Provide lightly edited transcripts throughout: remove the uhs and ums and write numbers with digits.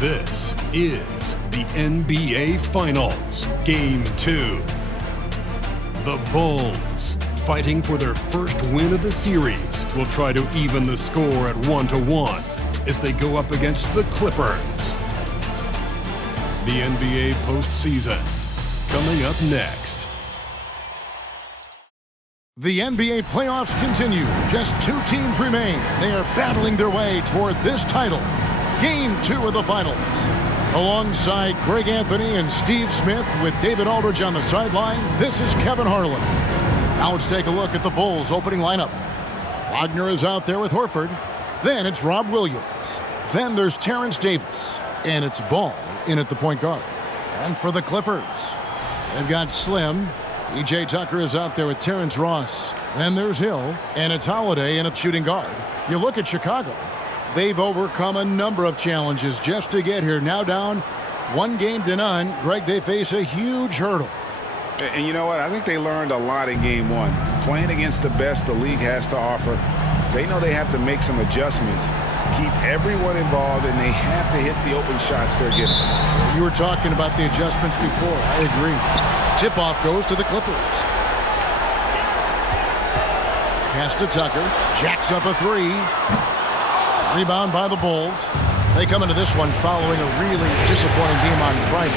This is the NBA Finals, Game 2. The Bulls, fighting for their first win of the series, will try to even the score at 1-1 as they go up against the Clippers. The NBA postseason, coming up next. The NBA playoffs continue. Just 2 teams remain. They are battling their way toward this title. Game 2 of the finals. Alongside Greg Anthony and Steve Smith with David Aldridge on the sideline, this is Kevin Harlan. Now let's take a look at the Bulls' opening lineup. Wagner is out there with Horford. Then it's Rob Williams. Then there's Terrence Davis. And it's Ball in at the point guard. And for the Clippers, they've got Slim. PJ Tucker is out there with Terrence Ross. Then there's Hill. And it's Holiday in at shooting guard. You look at Chicago. They've overcome a number of challenges just to get here. Now down 1-0. Greg, they face a huge hurdle. And you know what? I think they learned a lot in Game 1. Playing against the best the league has to offer, they know they have to make some adjustments, keep everyone involved, and they have to hit the open shots they're getting. You were talking about the adjustments before. I agree. Tip-off goes to the Clippers. Pass to Tucker. Jacks up a 3. Rebound by the Bulls. They come into this one following a really disappointing game on Friday.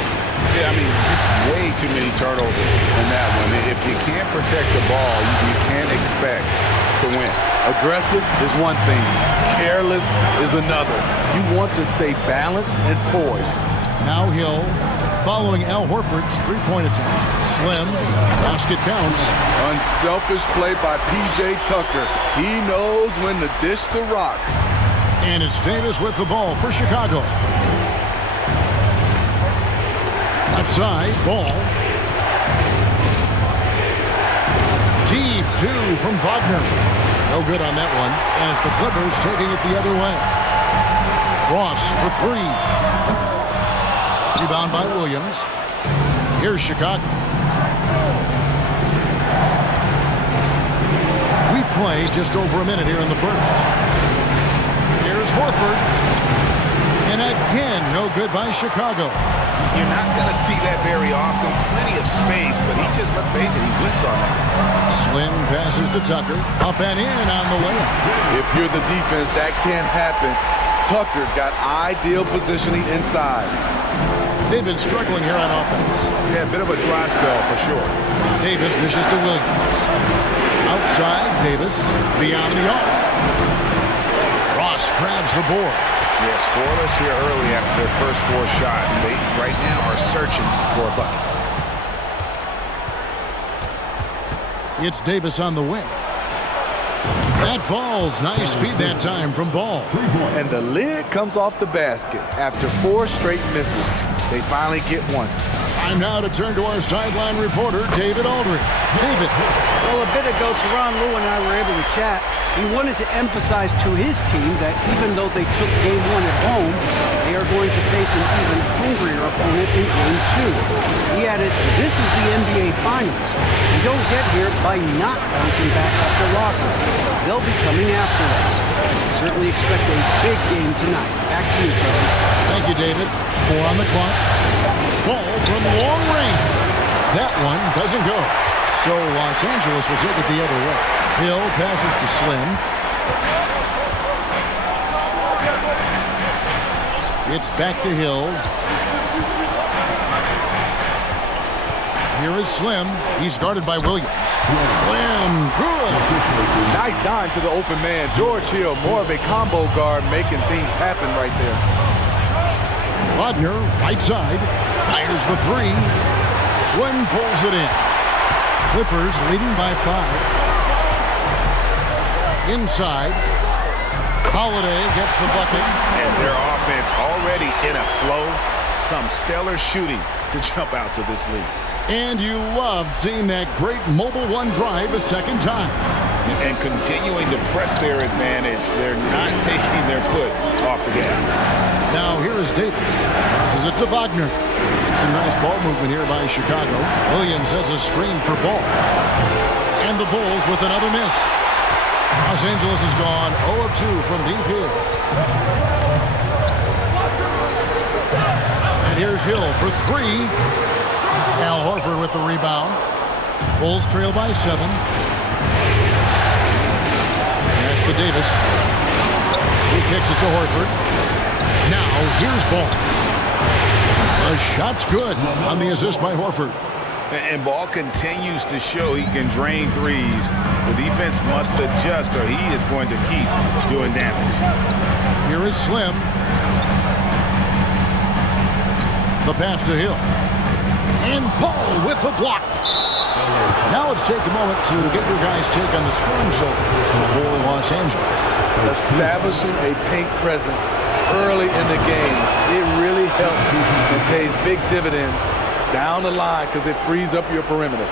Yeah, I mean, just way too many turnovers in that one. If you can't protect the ball, you can't expect to win. Aggressive is one thing. Careless is another. You want to stay balanced and poised. Now Hill following Al Horford's 3-point attempt. Slim. Basket counts. Unselfish play by P.J. Tucker. He knows when to dish the rock. And it's Davis with the ball for Chicago. Left side, Ball. Deep 2 from Wagner. No good on that one. And it's the Clippers taking it the other way. Ross for 3. Rebound by Williams. Here's Chicago. We play just over a minute here in the first. Here's Horford. And again, no good by Chicago. You're not going to see that very often. Plenty of space, but he just, let's face it, he whiffs on that. Slim passes to Tucker. Up and in on the layup. If you're the defense, that can't happen. Tucker got ideal positioning inside. They've been struggling here on offense. Yeah, a bit of a dry spell for sure. Davis dishes to Williams. Outside, Davis beyond the arc. Ross grabs the board. Yeah, scoreless here early after their first 4 shots. They right now are searching for a bucket. It's Davis on the wing. That falls. Nice feed that time from Ball. And the lid comes off the basket. After 4 straight misses, they finally get one. Time now to turn to our sideline reporter, David Aldridge. David. Well, a bit ago, Teron Lou and I were able to chat. He wanted to emphasize to his team that even though they took Game 1 at home, they are going to face an even hungrier opponent in Game 2. He added, this is the NBA Finals. You don't get here by not bouncing back after losses. They'll be coming after us. Certainly expect a big game tonight. Back to you, Kevin. Thank you, David. 4 on the clock. Ball from long range. That one doesn't go. So Los Angeles will take it the other way. Hill passes to Slim. It's back to Hill. Here is Slim. He's guarded by Williams. Slim, good. Nice dime to the open man. George Hill, more of a combo guard, making things happen right there. Wagner, right side, fires the 3. Slim pulls it in. Clippers leading by 5. Inside. Holiday gets the bucket. And their offense already in a flow. Some stellar shooting to jump out to this lead. And you love seeing that great mobile 1 drive a second time. And continuing to press their advantage. They're not taking their foot off the gas. Now here is Davis. Passes it to Wagner. Some nice ball movement here by Chicago. Williams has a screen for Ball. And the Bulls with another miss. Los Angeles has gone 0 of 2 from deep here. And here's Hill for three. Al Horford with the rebound. Bulls trail by 7. Pass to Davis. He kicks it to Horford. Now here's Ball. The shot's good on the assist by Horford. And Ball continues to show he can drain threes. The defense must adjust or he is going to keep doing damage. Here is Slim. The pass to Hill. And Ball with the block. Now let's take a moment to get your guys' take on the scoring so far for Los Angeles. Establishing a paint presence early in the game, it really helps and pays big dividends down the line because it frees up your perimeter.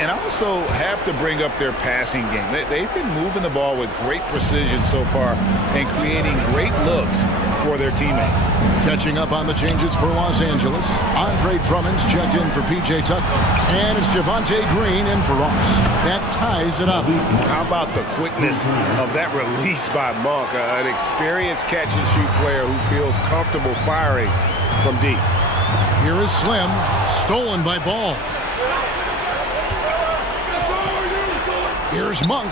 And I also have to bring up their passing game. They've been moving the ball with great precision so far and creating great looks for their teammates. Catching up on the changes for Los Angeles. Andre Drummond's checked in for P.J. Tucker. And it's Javonte Green in for Ross. That ties it up. How about the quickness of that release by Monk? An experienced catch-and-shoot player who feels comfortable firing from deep. Here is Slim. Stolen by Ball. Here's Monk.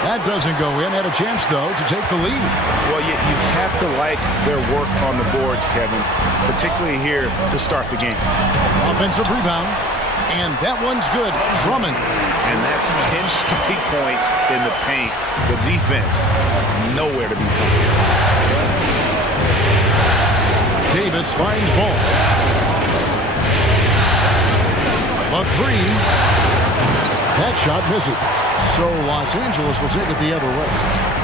That doesn't go in. Had a chance, though, to take the lead. Well, you have to like their work on the boards, Kevin, particularly here to start the game. Offensive rebound. And that one's good. Drummond. And that's 10 straight points in the paint. The defense, nowhere to be found. Davis finds Ball. A three. That shot misses. So Los Angeles will take it the other way.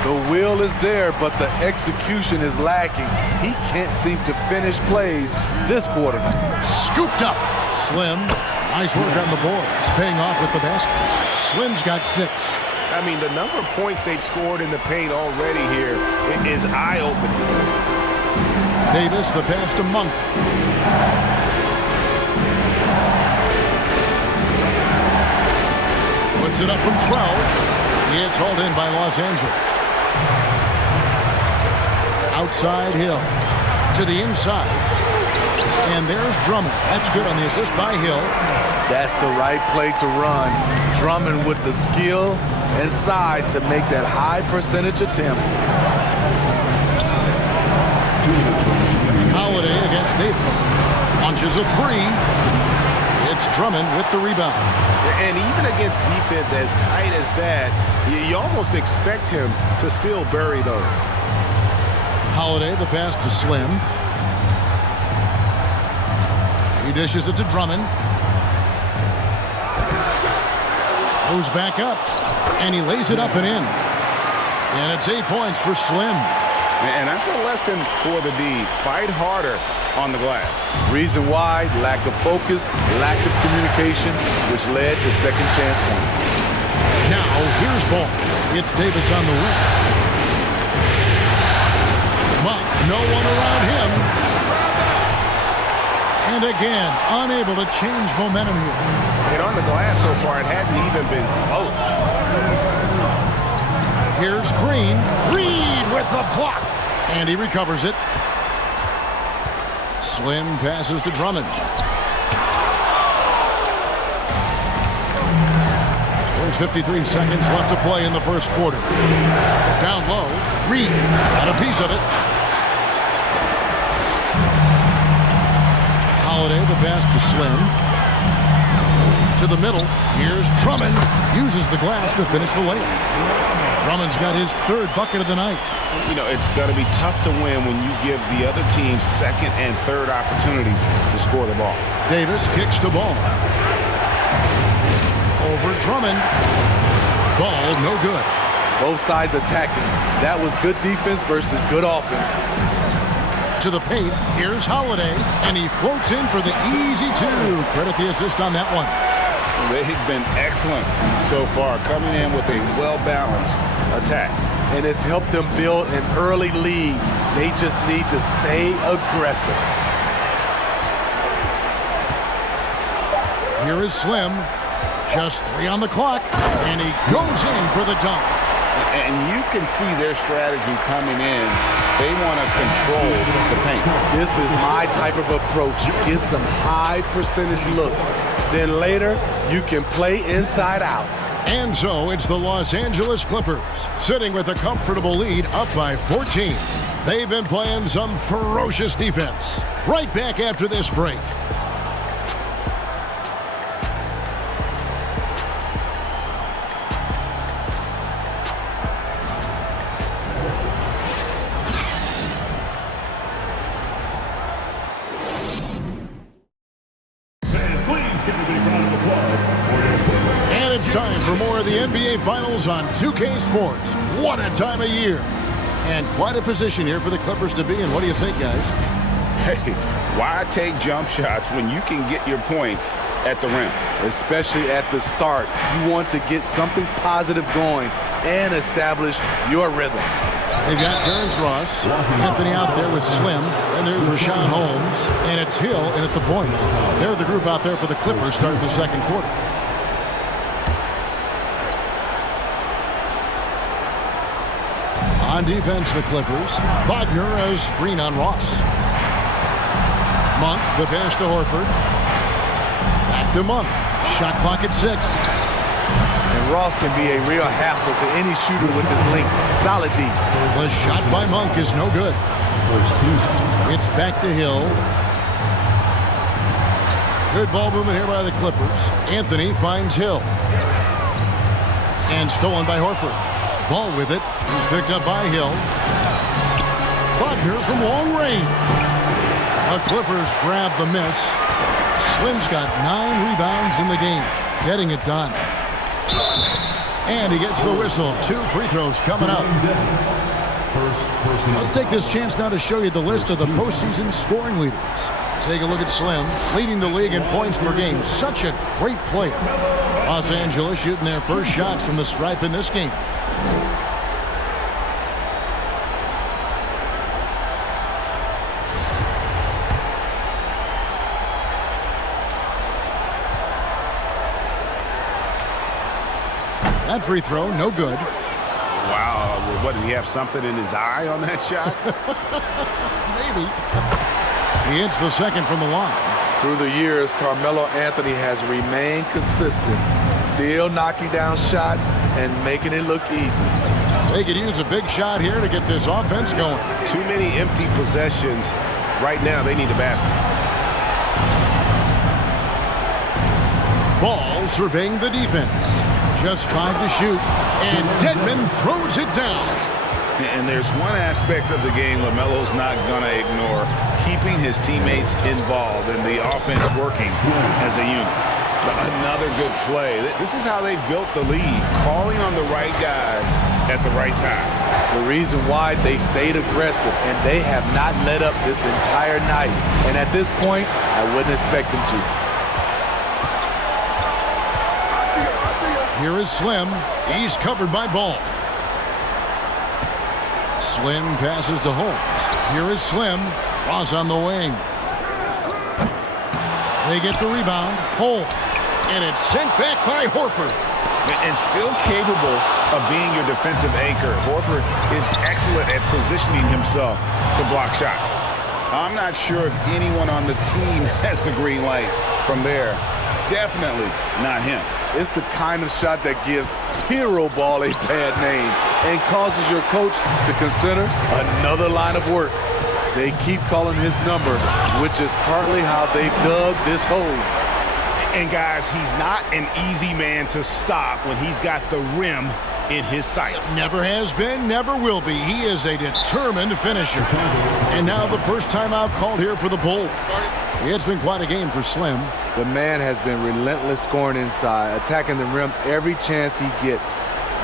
The will is there, but the execution is lacking. He can't seem to finish plays this quarter. Scooped up. Slim. Nice work on the boards. Paying off with the basket. Slim's got 6. I mean, the number of points they've scored in the paint already here is eye-opening. Davis, the pass to Monk. Puts it up from 12. It's hauled in by Los Angeles. Outside Hill. To the inside. And there's Drummond. That's good on the assist by Hill. That's the right play to run. Drummond with the skill and size to make that high percentage attempt. Holiday against Davis. Launches a 3. It's Drummond with the rebound. And even against defense as tight as that, you almost expect him to still bury those. Holiday, the pass to Slim. He dishes it to Drummond. Goes back up. And he lays it up and in. And it's 8 points for Slim. And that's a lesson for the D. Fight harder on the glass. Reason why, lack of focus, lack of communication, which led to second chance points. Now, here's Ball. It's Davis on the wing. Monk, no one around him. And again, unable to change momentum here. And on the glass so far, it hadn't even been close. Here's Green. Reed with the block. And he recovers it. Slim passes to Drummond. There's 53 seconds left to play in the first quarter. Down low. Reed got a piece of it. Holiday, the pass to Slim. To the middle. Here's Drummond. Uses the glass to finish the layup. Drummond's got his 3rd bucket of the night. You know, it's going to be tough to win when you give the other team 2nd and 3rd opportunities to score the ball. Davis kicks to Ball. Over Drummond. Ball no good. Both sides attacking. That was good defense versus good offense. To the paint. Here's Holiday. And he floats in for the easy 2. Credit the assist on that one. They've been excellent so far, coming in with a well-balanced attack. And it's helped them build an early lead. They just need to stay aggressive. Here is Slim. Just 3 on the clock. And he goes in for the dunk. And you can see their strategy coming in. They want to control the paint. This is my type of approach. You get some high percentage looks. Then later, you can play inside out. And so it's the Los Angeles Clippers sitting with a comfortable lead up by 14. They've been playing some ferocious defense. Right back after this break. Time for more of the NBA Finals on 2K Sports. What a time of year. And quite a position here for the Clippers to be in. What do you think, guys? Hey, why take jump shots when you can get your points at the rim? Especially at the start. You want to get something positive going and establish your rhythm. They've got Terrence Ross, Anthony out there with Slim, and there's Rashawn Holmes, and it's Hill in at the point. They're the group out there for the Clippers starting the second quarter. On defense, the Clippers. Wagner has screen on Ross. Monk, the pass to Horford. Back to Monk. Shot clock at 6. And Ross can be a real hassle to any shooter with his length. Solid D. The shot by Monk is no good. It's back to Hill. Good ball movement here by the Clippers. Anthony finds Hill. And stolen by Horford. Ball with it. He's picked up by Hill. Wagner from long range. The Clippers grab the miss. Slim's got 9 rebounds in the game. Getting it done. And he gets the whistle. 2 free throws coming up. Let's take this chance now to show you the list of the postseason scoring leaders. Take a look at Slim, leading the league in points per game. Such a great player. Los Angeles shooting their first shots from the stripe in this game. That free throw, no good. Wow, what, did he have something in his eye on that shot? Maybe. He hits the second from the line. Through the years, Carmelo Anthony has remained consistent, still knocking down shots and making it look easy. They could use a big shot here to get this offense going. Too many empty possessions. Right now, they need a basket. Ball surveying the defense. Just 5 to shoot, and Dedmon throws it down. And there's one aspect of the game LaMelo's not going to ignore, keeping his teammates involved and the offense working as a unit. Another good play. This is how they built the lead, calling on the right guys at the right time. The reason why they stayed aggressive, and they have not let up this entire night. And at this point, I wouldn't expect them to. Here is Slim. He's covered by Ball. Slim passes to Holmes. Here is Slim. Ross on the wing. They get the rebound. Holmes. And it's sent back by Horford. And still capable of being your defensive anchor. Horford is excellent at positioning himself to block shots. I'm not sure if anyone on the team has the green light from there. Definitely not him. It's the kind of shot that gives hero ball a bad name and causes your coach to consider another line of work. They keep calling his number, which is partly how they dug this hole. And guys, he's not an easy man to stop when he's got the rim in his sights. Never has been, never will be. He is a determined finisher. And now the first timeout called here for the Bulls. It's been quite a game for Slim. The man has been relentless scoring inside, attacking the rim every chance he gets.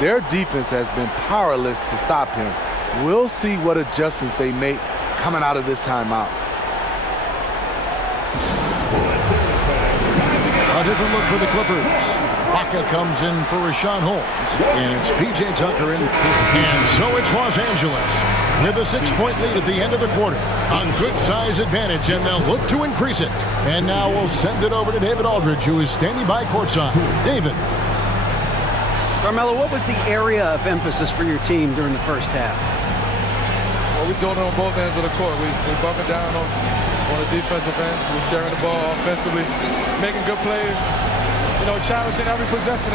Their defense has been powerless to stop him. We'll see what adjustments they make coming out of this timeout. A different look for the Clippers. Baca comes in for Rashawn Holmes. And it's P.J. Tucker in. And so it's Los Angeles with a 6-point lead at the end of the quarter. A good size advantage, and they'll look to increase it. And now we'll send it over to David Aldridge, who is standing by courtside. David. Carmelo, what was the area of emphasis for your team during the first half? Well, we're doing it on both ends of the court. We're bumping down on the defensive end. We're sharing the ball offensively, making good plays, challenging every possession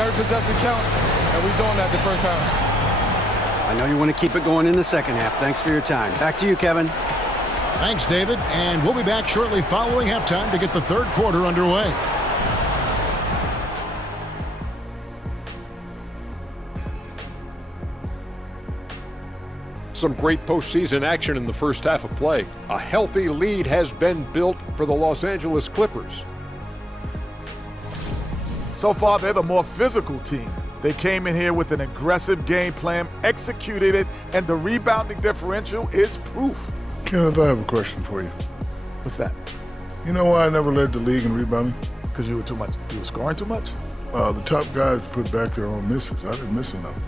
count, and we're doing that the first half. I know you want to keep it going in the second half. Thanks for your time. Back to you, Kevin. Thanks, David. And we'll be back shortly following halftime to get the third quarter underway. Some great postseason action in the first half of play. A healthy lead has been built for the Los Angeles Clippers. So far, they're the more physical team. They came in here with an aggressive game plan, executed it, and the rebounding differential is proof. Kenneth, I have a question for you. What's that? You know why I never led the league in rebounding? Because you were scoring too much? The top guys put back their own misses. I didn't miss enough.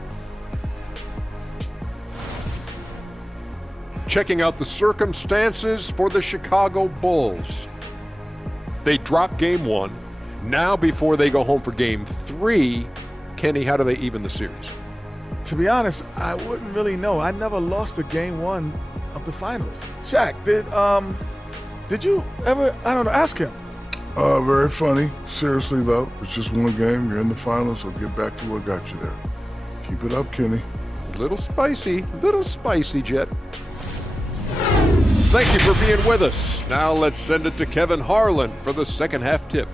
Checking out the circumstances for the Chicago Bulls. They drop game 1. Now before they go home for game 3, Kenny, how do they even the series? To be honest, I wouldn't really know. I never lost a game 1 of the finals. Shaq, did you ever, ask him. Very funny. Seriously though, it's just one game. You're in the finals, so get back to what got you there. Keep it up, Kenny. Little spicy, Jet. Thank you for being with us. Now let's send it to Kevin Harlan for the second half tip.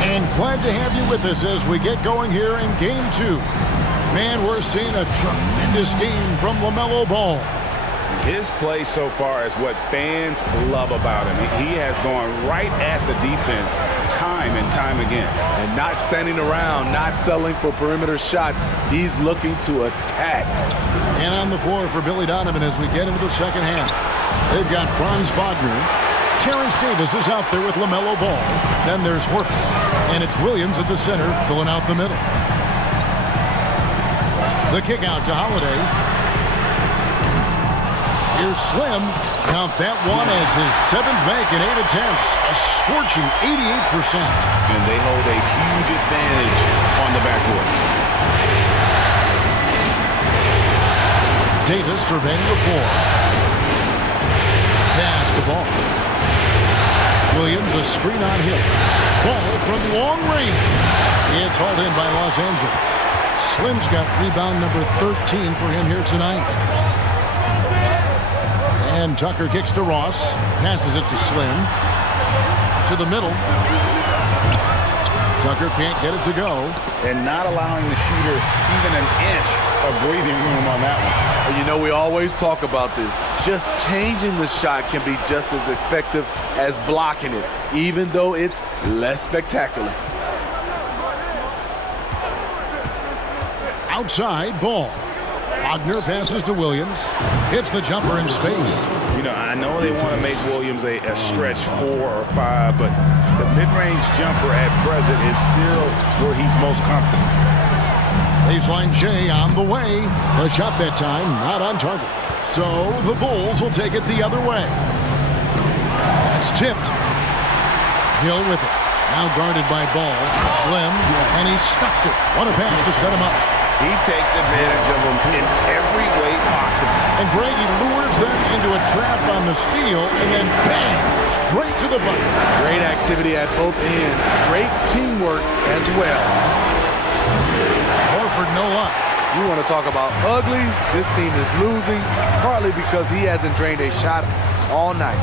And glad to have you with us as we get going here in Game 2. Man, we're seeing a tremendous game from LaMelo Ball. His play so far is what fans love about him. He has gone right at the defense time and time again. And not standing around, not settling for perimeter shots. He's looking to attack. And on the floor for Billy Donovan as we get into the second half. They've got Franz Wagner. Terrence Davis is out there with LaMelo Ball. Then there's Horford. And it's Williams at the center filling out the middle. The kick out to Holiday. Here's Slim. Count that one as his 7th make in 8 attempts. A scorching 88%. And they hold a huge advantage on the backcourt. Davis surveying the floor. Pass the ball. Williams a screen on him. Ball from long range. It's hauled in by Los Angeles. Slim's got rebound number 13 for him here tonight. And Tucker kicks to Ross. Passes it to Slim. To the middle. Tucker can't get it to go. And not allowing the shooter even an inch of breathing room on that one. And you know, we always talk about this. Just changing the shot can be just as effective as blocking it, even though it's less spectacular. Outside ball. Wagner passes to Williams. Hits the jumper in space. I know they want to make Williams a stretch 4 or 5, but the mid-range jumper at present is still where he's most comfortable. Baseline J on the way. The shot that time not on target. So the Bulls will take it the other way. That's tipped. Hill with it. Now guarded by Ball. Slim, and he stuffs it. What a pass to set him up. He takes advantage of them in every way possible. And Brady lures them into a trap on the steal, and then bang, straight to the bucket. Great activity at both ends. Great teamwork as well. Horford no luck. You want to talk about ugly? This team is losing, partly because he hasn't drained a shot all night.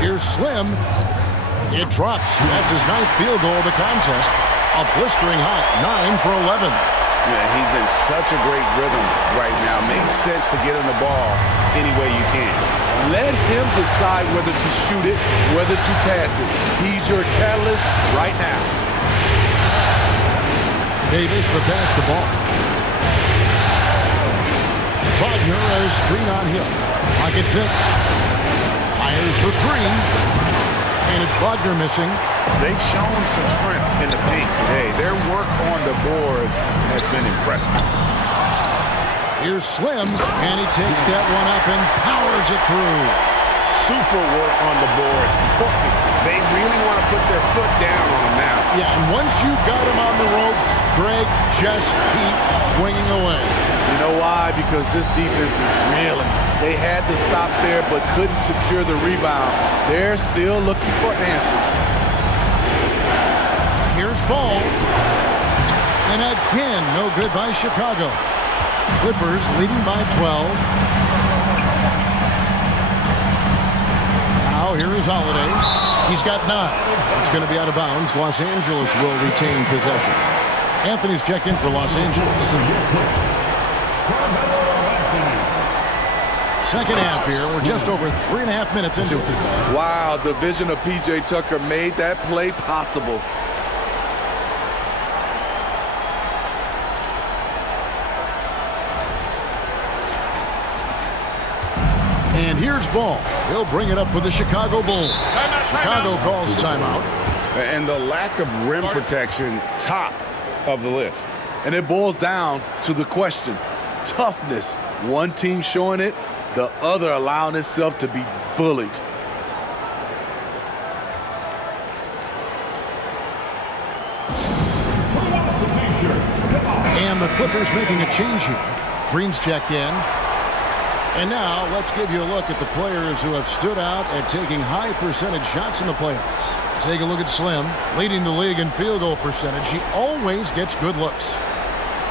Here's Slim. It drops. That's his 9th field goal of the contest. A blistering hot 9 for 11. Yeah, he's in such a great rhythm right now. Makes sense to get him the ball any way you can. Let him decide whether to shoot it, whether to pass it. He's your catalyst right now. Davis the pass the ball. Wagner a screen on him. Pocket 6. Fires for 3. And it's Wagner missing. They've shown some strength in the paint today. Their work on the boards has been impressive. Here's Slim, and he takes that one up and powers it through. Super work on the boards. They really want to put their foot down on them now. Yeah, and once you've got him on the ropes, Greg, just keep swinging away. You know why? Because this defense is reeling. They had to stop there but couldn't secure the rebound. They're still looking for answers. Here's Ball. And again, no good by Chicago. Clippers leading by 12. Now here is Holiday. He's got 9. It's going to be out of bounds. Los Angeles will retain possession. Anthony's checked in for Los Angeles. Second half here. We're just over 3.5 minutes into it. Wow, the vision of P.J. Tucker made that play possible. And here's Ball. He'll bring it up for the Chicago Bulls. Chicago calls timeout. And the lack of rim protection, top of the list. And it boils down to the question. Toughness. One team showing it, the other allowing itself to be bullied. And the Clippers making a change here. Green's checked in. And now let's give you a look at the players who have stood out at taking high percentage shots in the playoffs. Take a look at Slim, leading the league in field goal percentage. He always gets good looks.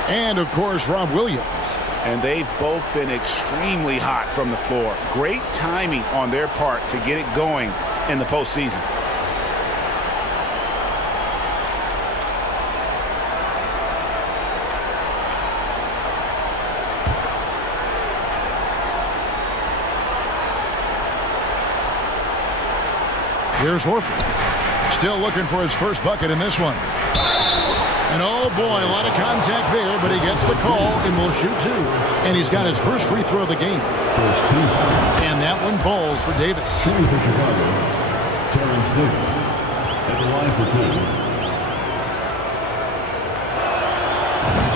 And, of course, Rob Williams. And they've both been extremely hot from the floor. Great timing on their part to get it going in the postseason. Here's Horford. Still looking for his first bucket in this one. And oh boy, a lot of contact there, but he gets the call and will shoot 2. And he's got his first free throw of the game. And that one falls for Davis. Here's for Chicago, Terrence Davis at the line for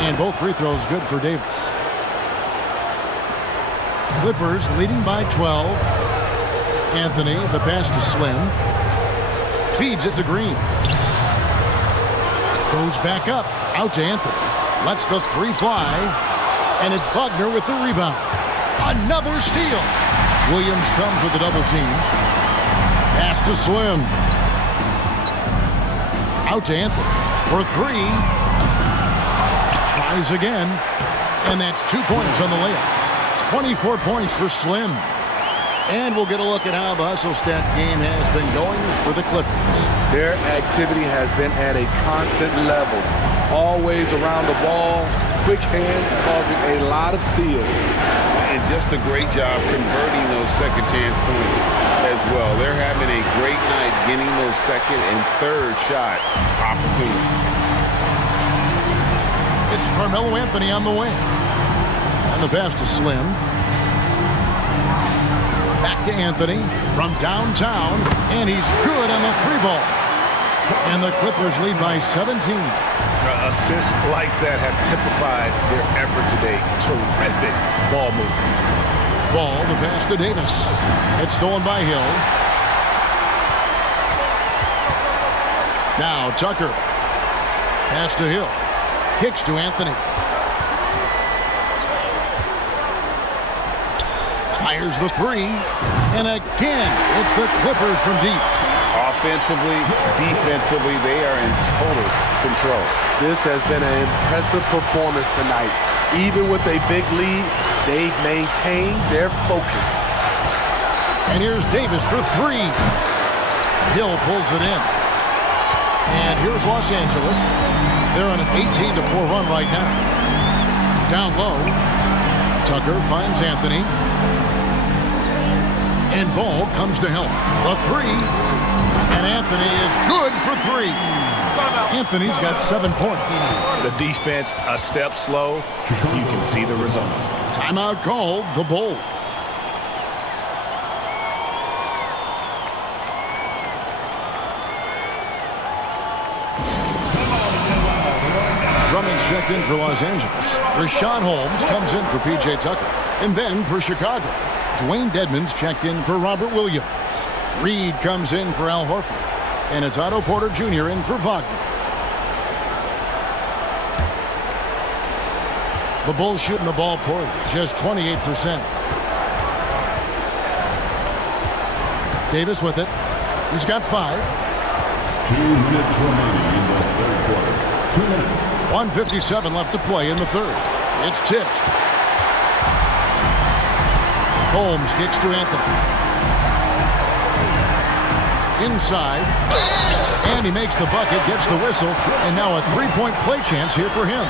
2. And both free throws good for Davis. Clippers leading by 12. Anthony, the pass to Slim. Feeds it to Green. Goes back up. Out to Anthony. Lets the 3 fly. And it's Wagner with the rebound. Another steal. Williams comes with a double team. Pass to Slim. Out to Anthony for 3. Tries again. And that's 2 points on the layup. 24 points for Slim. And we'll get a look at how the hustle stat game has been going for the Clippers. Their activity has been at a constant level. Always around the ball, quick hands causing a lot of steals. And just a great job converting those second chance points as well. They're having a great night getting those second and third shot opportunities. It's Carmelo Anthony on the wing. And the pass to Slim. Back to Anthony from downtown, and he's good on the 3-ball. And the Clippers lead by 17. Assists like that have typified their effort today. Terrific ball movement. Ball, the pass to Davis. It's stolen by Hill. Now Tucker. Pass to Hill. Kicks to Anthony. Fires the 3. And again, it's the Clippers from deep. Offensively, defensively, they are in total control. This has been an impressive performance tonight. Even with a big lead, they've maintained their focus. And here's Davis for 3. Hill pulls it in. And here's Los Angeles. They're on an 18-4 run right now. Down low, Tucker finds Anthony. And ball comes to help. The 3. And Anthony is good for 3. Anthony's got 7 points. The defense a step slow. You can see the results. Timeout called the Bulls. checked in for Los Angeles. Rashawn Holmes comes in for P.J. Tucker. And then for Chicago, Dwayne Dedmon's checked in for Robert Williams. Reed comes in for Al Horford. And it's Otto Porter Jr. in for Wagner. The Bulls shooting the ball poorly, just 28%. Davis with it. He's got 5. 2 minutes remaining in the third quarter. 2 minutes. 1:57 left to play in the third. It's tipped. Holmes kicks to Anthony. Inside. And he makes the bucket, gets the whistle, and now a three-point play chance here for him.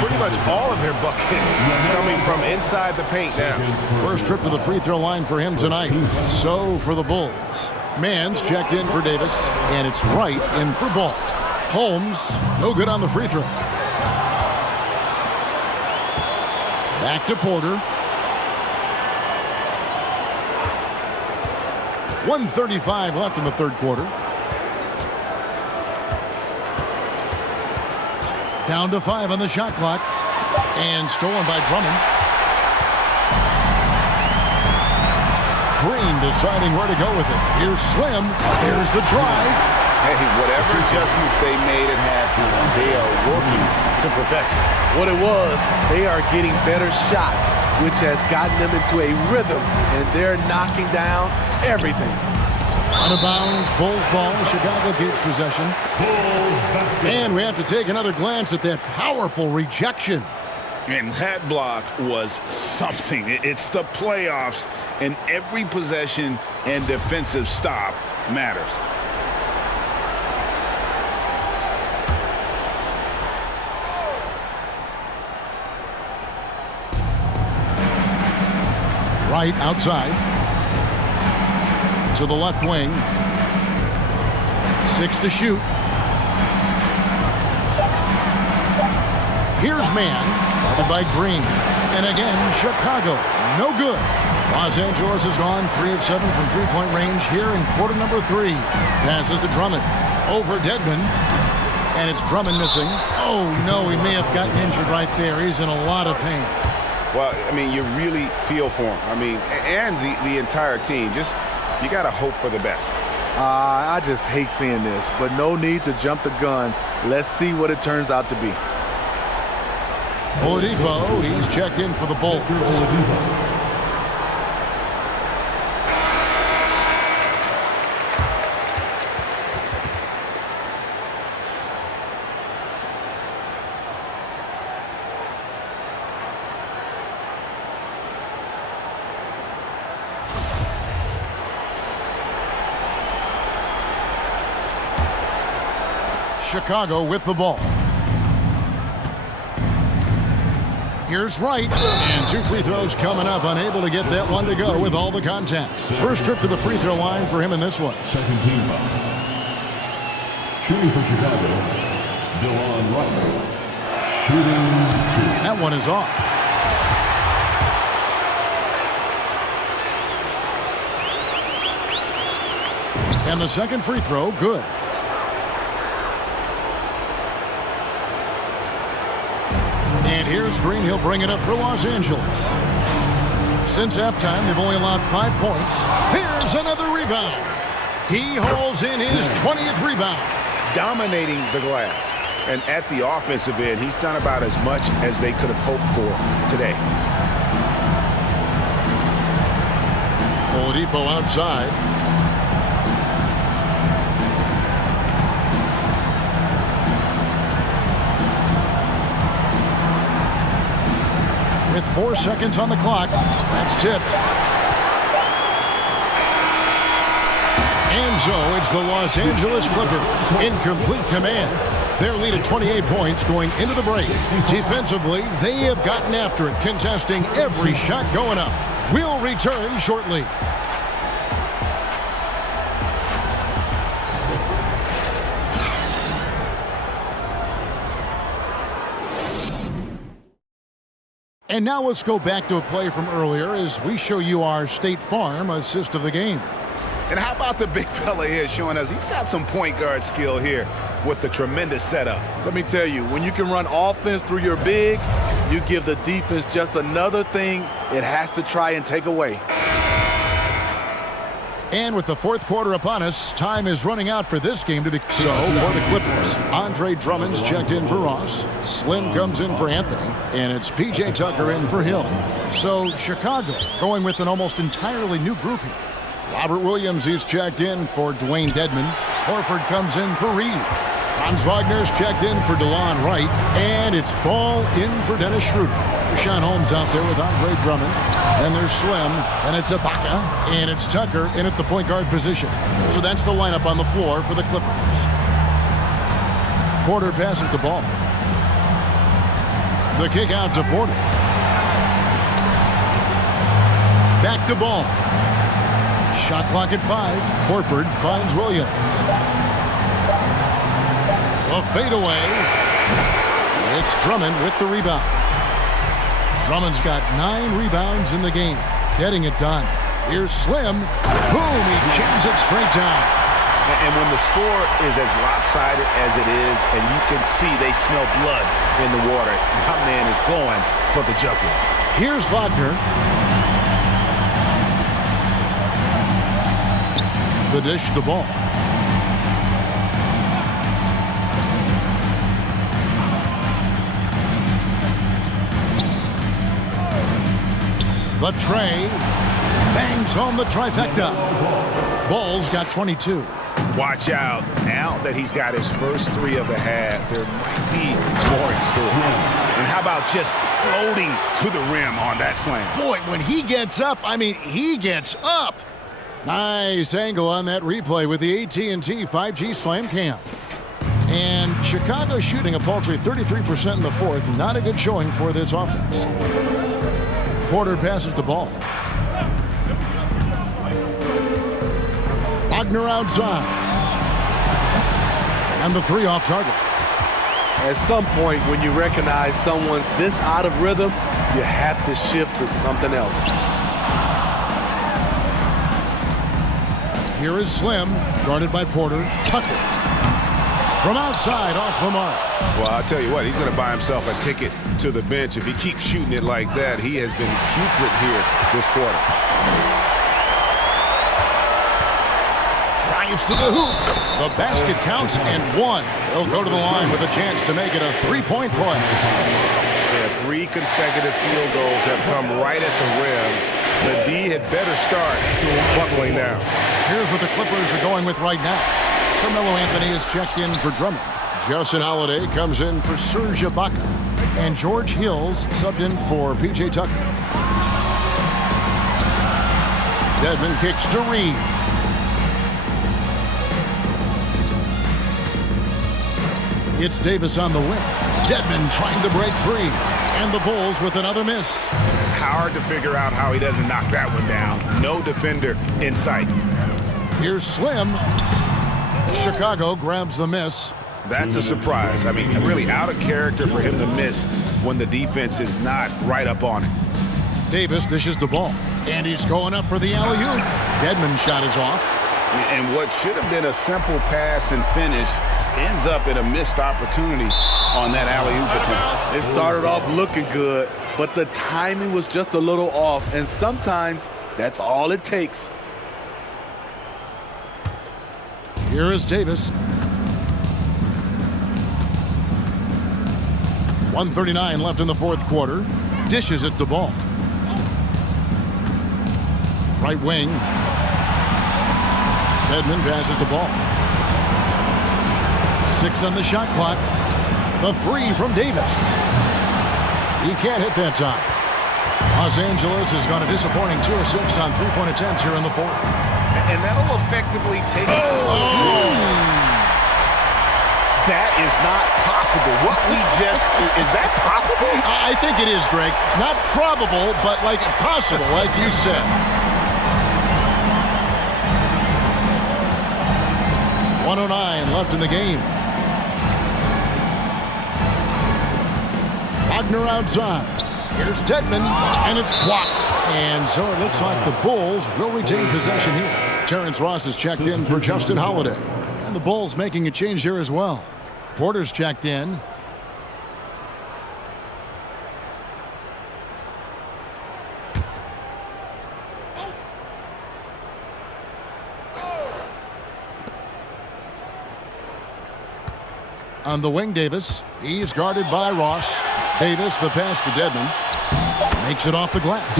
Pretty much all of their buckets coming from inside the paint now. First trip to the free throw line for him tonight. So for the Bulls. Mann's checked in for Davis, and it's Wright in for Ball. Holmes, no good on the free throw. Back to Porter. 1:35 left in the third quarter. Down to 5 on the shot clock. And stolen by Drummond. Green deciding where to go with it. Here's Slim. Here's the drive. Hey, whatever adjustments they made at halftime, they are working to perfection. What it was, they are getting better shots, which has gotten them into a rhythm, and they're knocking down everything. Out of bounds, Bulls ball. Chicago keeps possession. And we have to take another glance at that powerful rejection. And that block was something. It's the playoffs, and every possession and defensive stop matters. Right outside. To the left wing. 6 to shoot. Here's Mann, guarded by Green. And again, Chicago, no good. Los Angeles has gone 3 of 7 from three-point range here in quarter number 3. Passes to Drummond. Over Dedmon. And it's Drummond missing. Oh, no, he may have gotten injured right there. He's in a lot of pain. Well, I mean, you really feel for him. I mean, and the entire team. Just, you got to hope for the best. I just hate seeing this, but no need to jump the gun. Let's see what it turns out to be. Oladipo, he's checked in for the Bulls. Chicago with the ball. Here's Wright, and 2 free throws coming up, unable to get that one to go with all the contact. First trip to the free throw line for him in this one. Second team foul. Shooting for Chicago, DeLon Wright. Shooting 2. That one is off. And the second free throw, good. And here's Green. He'll bring it up for Los Angeles. Since halftime, they've only allowed 5 points. Here's another rebound. He holds in his 20th rebound. Dominating the glass. And at the offensive end, he's done about as much as they could have hoped for today. Oladipo outside. With 4 seconds on the clock, that's tipped. And so it's the Los Angeles Clippers in complete command. Their lead at 28 points going into the break. Defensively, they have gotten after it, contesting every shot going up. We'll return shortly. And now let's go back to a play from earlier as we show you our State Farm assist of the game. And how about the big fella here showing us he's got some point guard skill here. with the tremendous setup. Let me tell you, when you can run offense through your bigs, you give the defense just another thing it has to try and take away. And with the fourth quarter upon us, time is running out for this game to be. So for the Clippers, Andre Drummond's checked in for Ross. Slim comes in for Anthony. And it's P.J. Tucker in for Hill. So Chicago going with an almost entirely new group here. Robert Williams is checked in for Dwayne Dedmon. Horford comes in for Reed. Franz Wagner's checked in for DeLon Wright. And it's Ball in for Dennis Schroeder. Rashawn Holmes out there with Andre Drummond. Then there's Slim, and it's Ibaka, and it's Tucker in at the point guard position. So that's the lineup on the floor for the Clippers. Porter passes the ball. The kick out to Porter. Back to Ball. Shot clock at 5. Horford finds Williams. A fadeaway. It's Drummond with the rebound. Drummond's got 9 rebounds in the game. Getting it done. Here's Slim. Boom! He jams it straight down. And when the score is as lopsided as it is, and you can see they smell blood in the water, my man is going for the jugular. Here's Wagner. The dish to Ball. The tray bangs home the trifecta. Ball's got 22. Watch out. Now that he's got his first 3 of the half, there might be more in store. And how about just floating to the rim on that slam? Boy, when he gets up, I mean, he gets up. Nice angle on that replay with the AT&T 5G Slam Cam. And Chicago shooting a paltry 33% in the fourth. Not a good showing for this offense. Porter passes the ball. Wagner outside. And the 3 off target. At some point, when you recognize someone's this out of rhythm, you have to shift to something else. Here is Slim, guarded by Porter. Tucker. From outside, off the mark. Well, I'll tell you what, he's going to buy himself a ticket to the bench. If he keeps shooting it like that, he has been putrid here this quarter. Drives to the hoop. The basket counts and 1. He'll go to the line with a chance to make it a 3-point play. Yeah, 3 consecutive field goals have come right at the rim. The D had better start buckling down. Here's what the Clippers are going with right now. Carmelo Anthony is checked in for Drummond. Justin Holiday comes in for Serge Ibaka. And George Hill's subbed in for P.J. Tucker. Dedmon kicks to Reed. It's Davis on the wing. Dedmon trying to break free. And the Bulls with another miss. Hard to figure out how he doesn't knock that one down. No defender in sight. Here's Slim. Chicago grabs the miss. That's a surprise. I mean, really out of character for him to miss when the defense is not right up on it. Davis dishes the ball. And he's going up for the alley-oop. Dedmon shot is off. And what should have been a simple pass and finish ends up in a missed opportunity on that alley-oop attempt. It started off looking good, but the timing was just a little off. And sometimes that's all it takes. Here is Davis. 1:39 left in the fourth quarter. Dishes it to Ball. Right wing. Dedmon passes the ball. 6 on the shot clock. The 3 from Davis. He can't hit that time. Los Angeles has gone a disappointing 2 of 6 on 3-point attempts here in the fourth. And that'll effectively take... That is not possible. What we just... Is that possible? I think it is, Greg. Not probable, but like possible, like you said. 1:09 left in the game. Wagner outside. Here's Dedmon, and it's blocked. And so it looks like the Bulls will retain possession here. Terrence Ross is checked in for Justin Holiday. And the Bulls making a change here as well. Porter's checked in. On the wing, Davis. He's guarded by Ross. Davis, the pass to Dedmon. Makes it off the glass.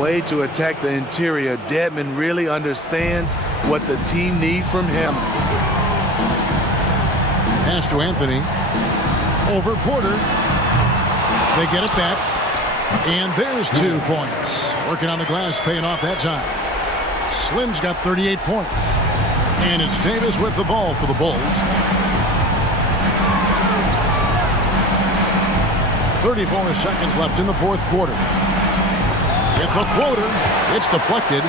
Way to attack the interior. Dedmon really understands what the team needs from him. Pass to Anthony. Over Porter. They get it back. And there's 2 points. Working on the glass, paying off that time. Slim's got 38 points. And it's Davis with the ball for the Bulls. 34 seconds left in the fourth quarter. With the floater, it's deflected.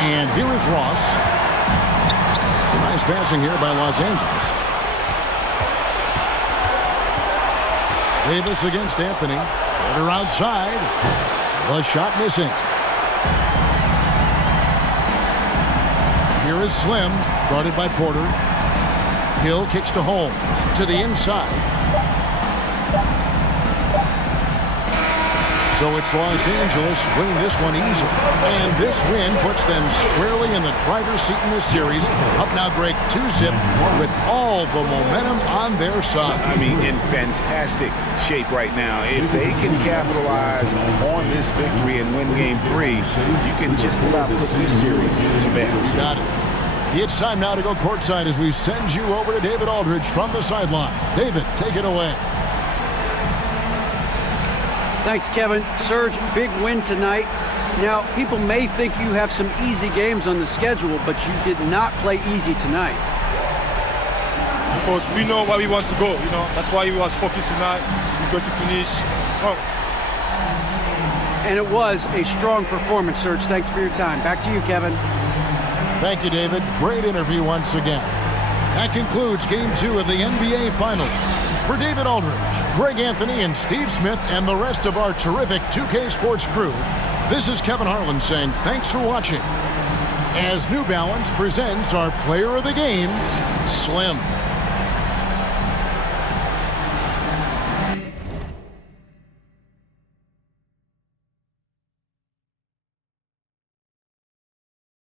And here is Ross. Nice passing here by Los Angeles. Davis against Anthony. Porter outside. The shot missing. Here is Slim, guarded by Porter. Hill kicks to Holmes. To the inside. So it's Los Angeles winning this one easily. And this win puts them squarely in the driver's seat in this series. Up now, Greg, 2-zip with all the momentum on their side. I mean, in fantastic shape right now. If they can capitalize on this victory and win game 3, you can just about put this series to bed. Got it. It's time now to go courtside as we send you over to David Aldridge from the sideline. David, take it away. Thanks, Kevin. Serge, big win tonight. Now, people may think you have some easy games on the schedule, but you did not play easy tonight. Because we know where we want to go, you know. That's why we was focused tonight. We got to finish strong. And it was a strong performance, Serge. Thanks for your time. Back to you, Kevin. Thank you, David. Great interview once again. That concludes Game 2 of the NBA Finals. For David Aldridge, Greg Anthony, and Steve Smith, and the rest of our terrific 2K Sports crew, this is Kevin Harlan saying thanks for watching. As New Balance presents our player of the game, Slim.